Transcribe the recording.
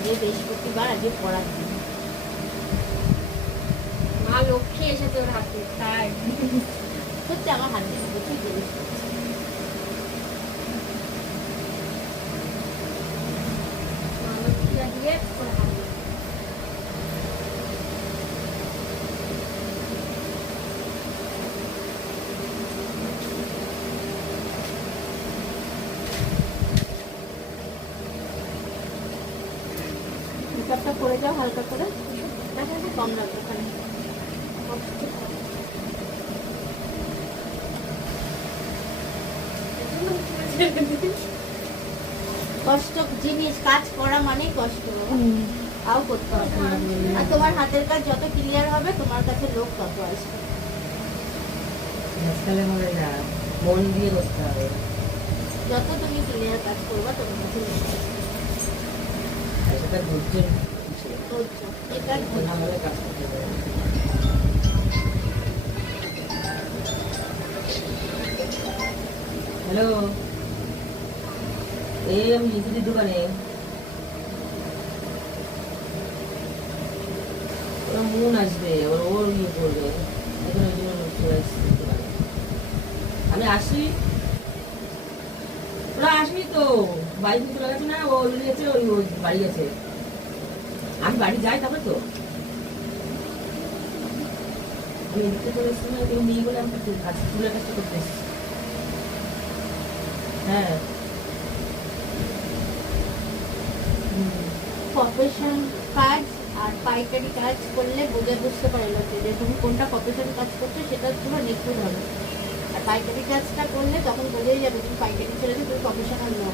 আজকে বৃহস্পতিবার, আজকে পড়ার দিন। মা লক্ষ্মী এসেছে ওর হাতে, তাই সত্যি আমার হাত দিয়ে প্রচুর জিনিস করছে। মা লক্ষ্মী দিয়ে ওর হাতে। মেকআপটা করে যাও হালকা করে, কম রাখবো ওখানে। কষ্ট জিনিস, কাজ করা মানেই কষ্ট, তাও করতে হবে। আর তোমার হাতের কাজ যত ক্লিয়ার হবে তোমার কাছে লোক তত আসবে। আজকালে হবে না, মন দিয়ে করতে হবে। যত তুমি ক্লিয়ার কাজ করবা তোমার কাছে লোক আসবে। আর সেটা ধৈর্যের বিষয়। ধৈর্য, এটা ধৈর্য না হলে কাজ করতে হবে। হ্যালো, এই আমি জিতুদির দোকানে। ওরা মন আসবে, ওর ইয়ে করবে, এখন ওই জন্য চলে আসছি দোকানে। আমি আসি, ওরা আসবি তো, বাইক চলে গেছে না, ও গেছে, ওই বাড়ি আছে। আমি বাড়ি যাই তারপরে তো আমি এদিকে চলে এসেছি না, কেউ নিয়ে বলে আমি কাজ ফুলের কাজটা করতে এসেছি। হ্যাঁ, প্রফেশন কাজ আর পাইকারি কাজ করলে বুঝতে পারে লোকে যে তুমি কোনটা প্রফেশন কাজ করছো, সেটা পুরো নিখুঁত হবে। আর পাইকারি কাজটা করলে তখন বোঝাই যাবে তুমি পাইকারি ছেড়ে তুমি প্রফেশনাল নও।